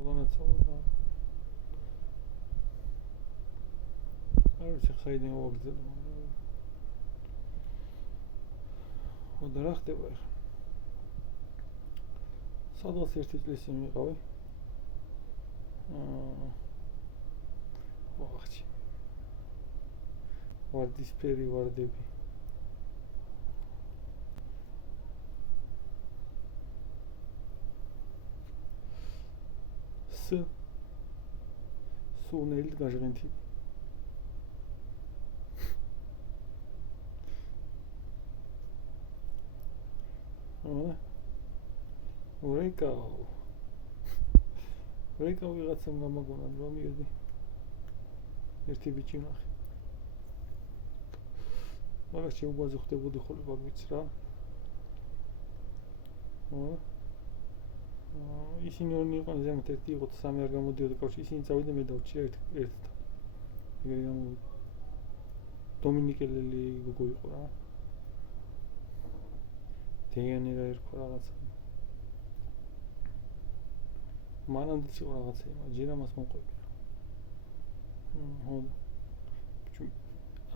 Olanaca არის ხაიდნენ ვაგზელო. და რა ხდება ახლა? სადღაც ერთი წლის წინ ვიყავი. ვახჩი. ვარდისფერი ვარდები. სუნელით გაჟღენთი. Vreau ვიღაცამ გამაგონა რომ მიედი. ერთი ბიჭი ნახე. მაგას შეუბაზე ხდებოდი ხოლმე ბაგვიც რა. ისინი ორი იყვნენ ზემოთ ერთი იყო სამი არ გამოდიოდა კავშირი ისინი წავიდნენ მე დავჭი ერთთან. ეგრე გამოვიდა. დომინიკელელი გოგო იყო რა. დიანერა ერქვა რაღაცა. მანამდეც იყო რაღაცა იმა ჯერ ამას მომყვები.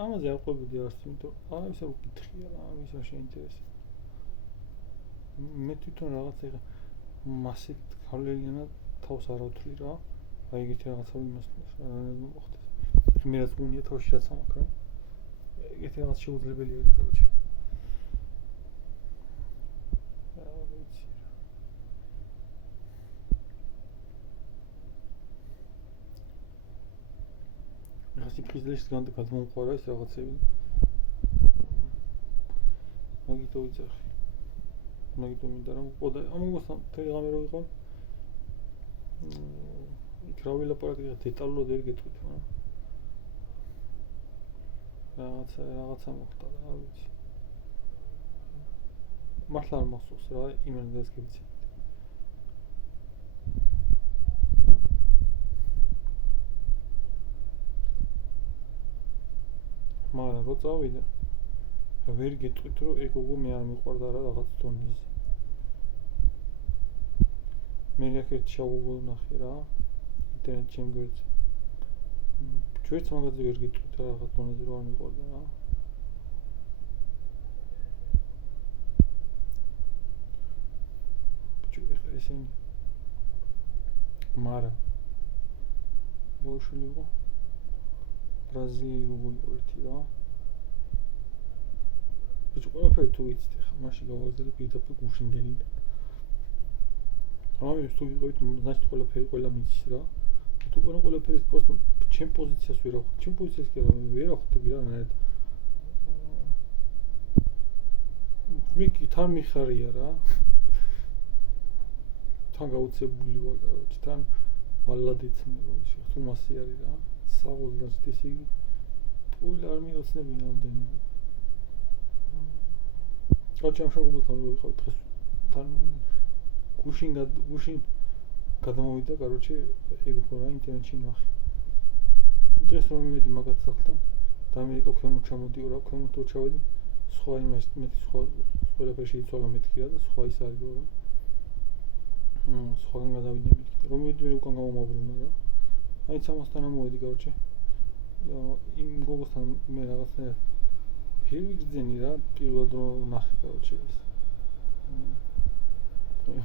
ამაზე არ ყვებოდი არც იმიტომ არავის არ უკითხია რა ამის არ შეინტერესება. მე თვითონ რაღაცა იღა მასით გავლენიანად თავს არ ავთვლი რა. აი ეგეთი რაღაცა იმასწრებს რა მოხდეს. მე რაც გუნია თავში რაც ამაკ რა. ეგეთი რაღაც შეუძლებელია idi короче. სიფრიზლეში გადმომყარა ეს რაღაცები. მაგითო ვიძახი. მაგითო მინდა რომ ყოდა ამგვარს თელეგრამი რო იყო. იქ რა ვილაპარაკე დეტალურად ვერ გეტყვით რა. რაღაცა მოხდა რა ვიცი. მართლა არ მახსოვს რა იმენდას გიცი. მაგრამ რო წავიდა ვერ გეტყვით რომ ეგოგო მე არ მიყვარდა რა რაღაც დონეზე მე ერთ შავო ნახე რა ინტერნეტში მგვერდზე ჩვენც მაგაზე ვერ გეტყვით რა რაღაც დონეზე რო არ მიყვარდა რა ჩვენ ესენი მარა ბოშული იყო ბრაზილიური ერთი რა. ბიჭო ყველაფერი თუ იცით ხა მაშინ გავაგზავნე პირდაპირ გუშინდელი. ამის თუ ვიყავით значит ყველაფერი ყველა მიცის რა. თუ ყველაფერი просто ჩემ პოზიციას ვერ ავხდი. ჩემ პოზიციას კი ვერ ავხდები რა ნაირად. მე კი თან მიხარია რა. თან გაუცებული ვარ короче თან ვალადიც თუ მასი არის რა. საღოლდას ისე პული არ მიოცნებინ ამდენი. კაჩი ამ შეგულთან რო ვიყავ დღეს თან გუშინ გადამოვიდა короче ეგ ხო რა ინტერნეტში ნახე. დღეს რომ მივედი მაგათ სახლთან და მე იყო ქვემოთ ჩამოდიო რა ქვემოთ რო ჩავედი სხვა იმას მეტი სხვა ყველაფერი შეიცვალა მეთქი რა და სხვა ის არის რა. სხვაგან გადავიდნენ მეთქი რომ მივედი მე უკან გამომაბრუნა რა. აი სამასთან ამოვედი короче. იმ გოგოსთან მე რაღაცა ფილმი გძენი რა პირველად რო ნახე короче ეს.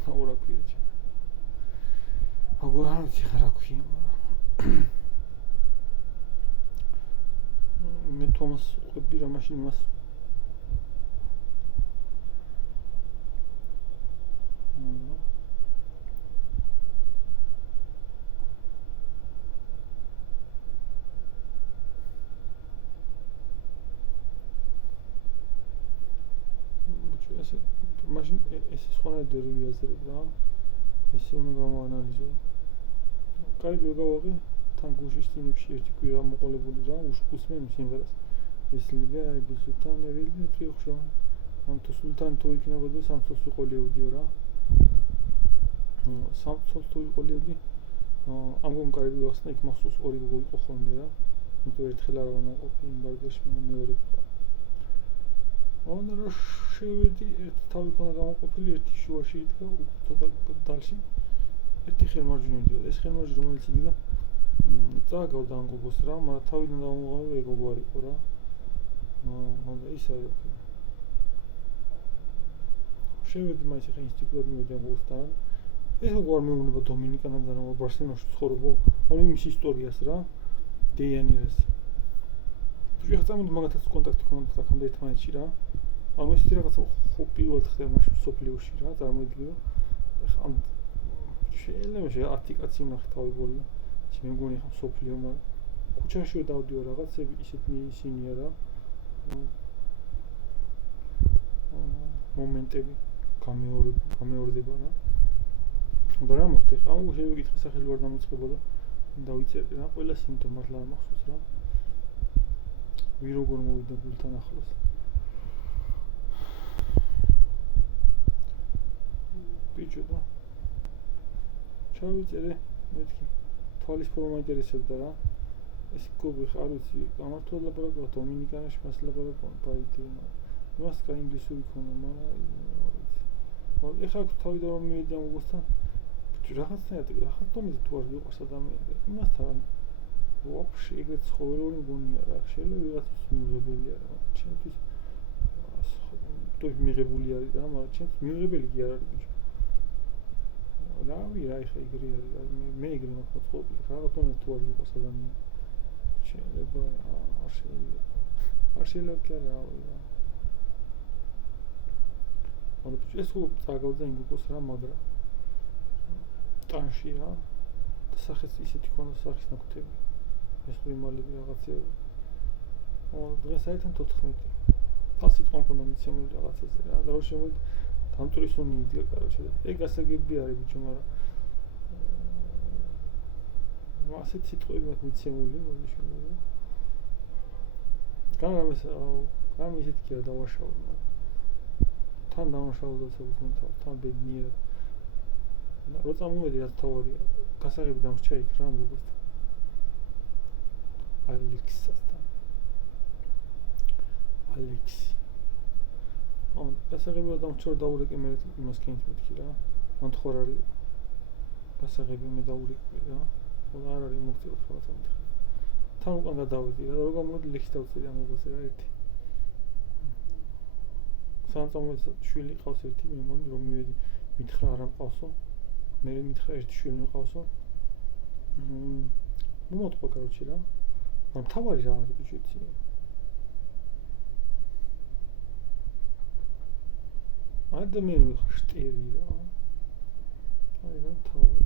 აურა ქვია. აგორ არ ვიცი რა ქვია მაგრამ მე თომას ყვები რა მაშინ იმას მაშინ ეს სხვანაირად ვერ ვიაზრებ რა. ესე უნდა გამოვანალიზო. კარგი გავაღე თან გუშის წინებში ერთი კვირა მოყოლებული რა უსმენ სიმღერას. ეს ლიბია აი სულთან ეველი ტრიხშო. ამ თუ სულთან თუ იქნებოდა სამწოს ვიყოლიოდიო რა. სამწოს თუ ვიყოლიოდი. ამ გონკარი ვახსნა იქ მახსოვს ორი გოგო იყო ხოლმე რა. იმიტომ ერთხელ არ ვანაყოფი იმ ბარგაში მეორე თქვა. Ona რო შევედი ერთი თავი ქონა გამოყოფილი ერთი შუაში იდგა ცოტა დალში ერთი ხელმარჯვენი მიდიოდა. ეს ხელმარჯვენი რომელიც იდგა წააგავდა ამ გოგოს რა, მაგრამ თავიდან დაუმოყავდა ეგოგო არ იყო რა. მაგრამ ის არის რა. შევედი მაინც ახლა ინსტიტუტად მივედი ამ გოგოსთან. ეს როგორ მეუბნება დომინიკანადან რომ ბარსელონაში ცხოვრობ? ანუ იმის ისტორიას რა. დეიანიას. თუ შეხ წამოდი მაგათაც კონტაქტი ქონდა აქამდე ერთმანეთში რა. ანუ ეს რაღაცა ხო პირველად ხდება მაშინ სოფლიოში რა, წარმოიდგინე. ახლა შეიძლება არტიკაცი ნახე თავი გოლა. მე მგონი ხა სოფლიო, მაგრამ ქუჩაში დავდიო რაღაცები ისეთ ისინია რა. მომენტები გამეორდება რა. და რა მოხდა ხა? აუ შევიკითხე სახელი ვარ დამიწყებოდა. დავიწერე რა, ყველა სიმპტომი მართლა არ მახსოვს რა. ვინ როგორ მოვიდა გულთან ახლოს. ბიჭო და ჩავიწერე მეთქი თვალის ფორმა მაინტერესებდა რა. ეს გოგო ხარ ვიცი, გამართლა ლაბორატორია დომინიკანაში მას ლაბორატორია პაიდე. მას კა ინგლისური ქონა, მაგრამ ეხლა თავი და მივედი ამ გოგოსთან. რაღაცნაირად ახლა თომი თუ არ ვიყავს ადამიანი იმასთან ვაფშე ეგრეთ ცხოველური მგონია რა შეიძლება ვიღაცას მიუღებელია რა ჩემთვის თუ მიღებული არის რა მაგრამ ჩემს მიუღებელი კი არ არის ბიჭო რავი რა ეხა ეგრე არის მე ეგრე მაქვს ყოფილი რა თომი თუ არ ვიყავს ადამიანი შეიძლება არ შეიძლება კი არა მაგრამ ეს ხო წაგავდა იმ გოგოს რა მაგრამ ტანში რა და სახეს ისეთი ქონდა სახის ნაკვთები ეს იმალები რაღაცეები დღეს აითან 14 ფასი თქვა ქონდა მიცემული რაღაცაზე რა და რო შემოვიდა დამტრისუნი იდგა კაროჩე ეგ გასაგები არის ბიჭო მაგრამ ასეთ სიტყვები მაქვს მიცემული მოდი შემოვიდა გამ ისეთი კი არ დავაშავო თან დავაშავდა საუბნოთავ თან ბედნიერად რო წამოვედი რაც თავარია გასაღები დამრჩა იქ რა მოგოსთან ალექსი გასაღები დამრჩა დაურეკე მე იმას კენით მეთქი რა მან თქო არის გასაღები მე დაურეკე რა რა არ არის მოგწევ რაღაცა მეთქი თან უკან გადავედი რა რო გამოვედი ლექსი დავწერე ამ მოგოზე რა ერთი სანწამოც შვილი ყავს ერთი მე მგონი რომ მივედი მითხრა არ მყავსო მე მითხრა ერთი შვილი მყავსო მომოტყვა კაროჩი რა მაგრამ თავარი რა არის ბიჭოთი ადამიანი ხშტერი რა აი რა თავარი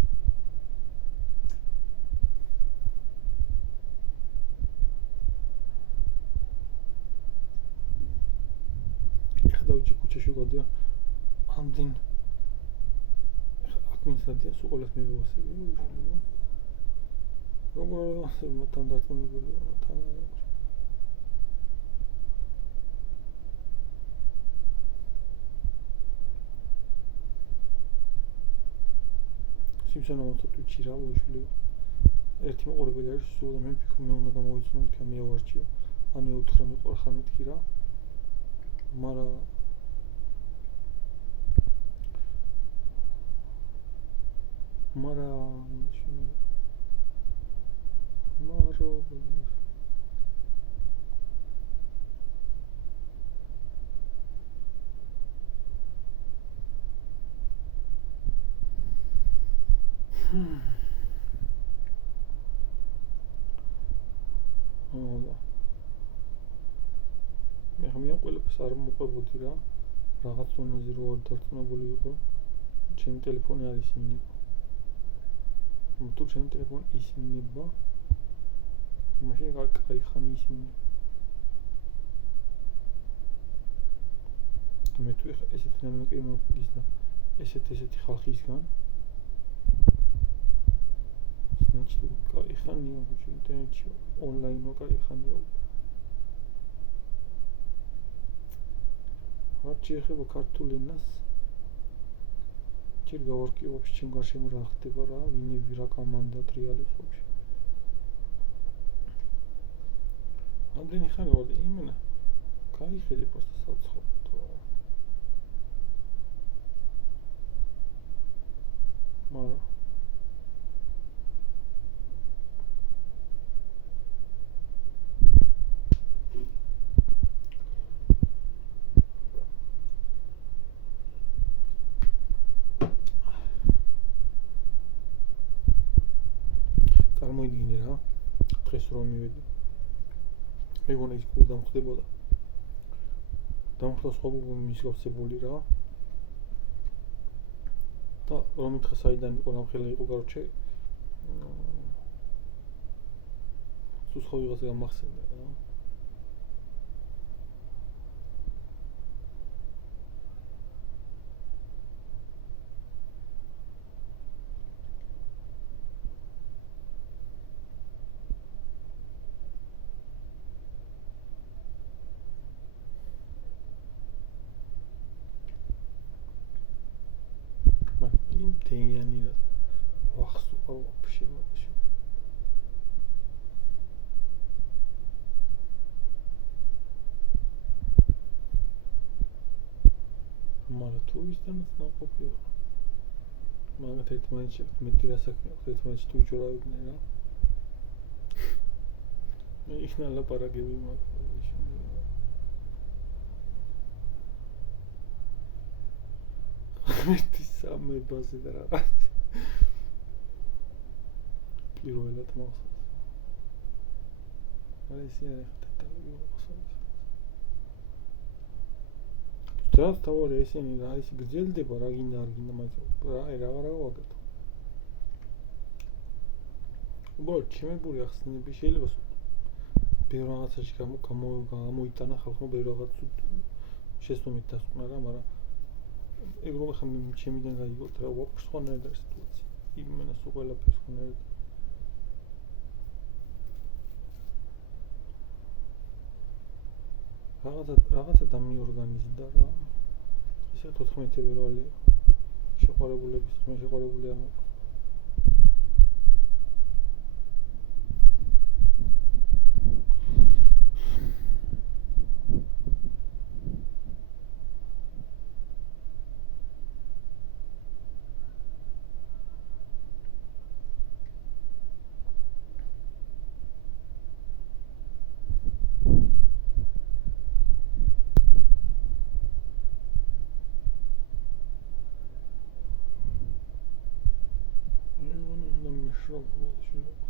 ეხდავჭი ქუჩაში გადია ამდენ აკმინსადია სულ ეს მივასები როგორ ასე თან დაწუნებული თან სიმსონა მოწყვეტი რა ვიშლი ერთი მოყოლებელი არის სულ და მე ვფიქრობ მე უნდა გამოვიცნო თქო მე ავარჩიო ანუ უთხრა მე ყორხარ მეთქი რა მაგრამ მე ხმიან ყველაფერს არ მოყვებოდი რა რაღაც ზონაზე რო არ დარწმუნებული იყო ჩემი ტელეფონი არ ისმინება თუ ჩემი ტელეფონი ისმინება მაშინ კაი ხანი ისმინება მე თუ ესეთი ნამაკი მოგიზნა ესეთი ხალხისგან значит კაი ხანია ბიჭო ინტერნეტში ონლაინო კაი ხანია არ შეიძლება ქართულ ენას ჯერ გავარკვიე ვაფშე ჩემ გარშემო რა ხდება რა ვინები რა კომანდა ტრიალებს ვაფშე ამდენი ხანი ვარ იმენა გაიხედე просто საცხობ მაგრამ წარმოიდგინე რა დღეს რომ მივედი მეგონა ის გულ დამხდებოდა დამხდა სხვა გულ მისგავსებული რა და რომ ითხრა საიდან იყო ნამხელი იყო короче სულ სხვა ვიღაცა გამახსენდა რა Тени вахсу вообще вообще. Мало туристов на попе. Мало третьманчик, метрасак, третьманчик тучуравидне რა. მე იქ ნალაპარაკები მაქვს. მეთი სამებაზე და რაღაც. პირველად მახსოვს. არა ისე არ ხდება მახსოვს. სტრას თავი ესენი რა ის გძელდება რა გინდა არ გინდა მაინც რა ვაკეთო. უბრალოდ ჩემებული ახსნები შეიძლება ბევრ რაღაცაში გამოიტანა ხალხმა ბევრ რაღაც შესწომით დასკვნა რა მაგრამ ეგ რომ ხომ ჩემიდან გაიგოთ რა ვაფშე სხვანაირად არის სიტუაცია იმენას უყოლაფერს ხონერად რაღაცა დამიორგანიზდა რა ისე 14 ფევრალი შეყარებულების მე შეყარებული არ მაქვს Что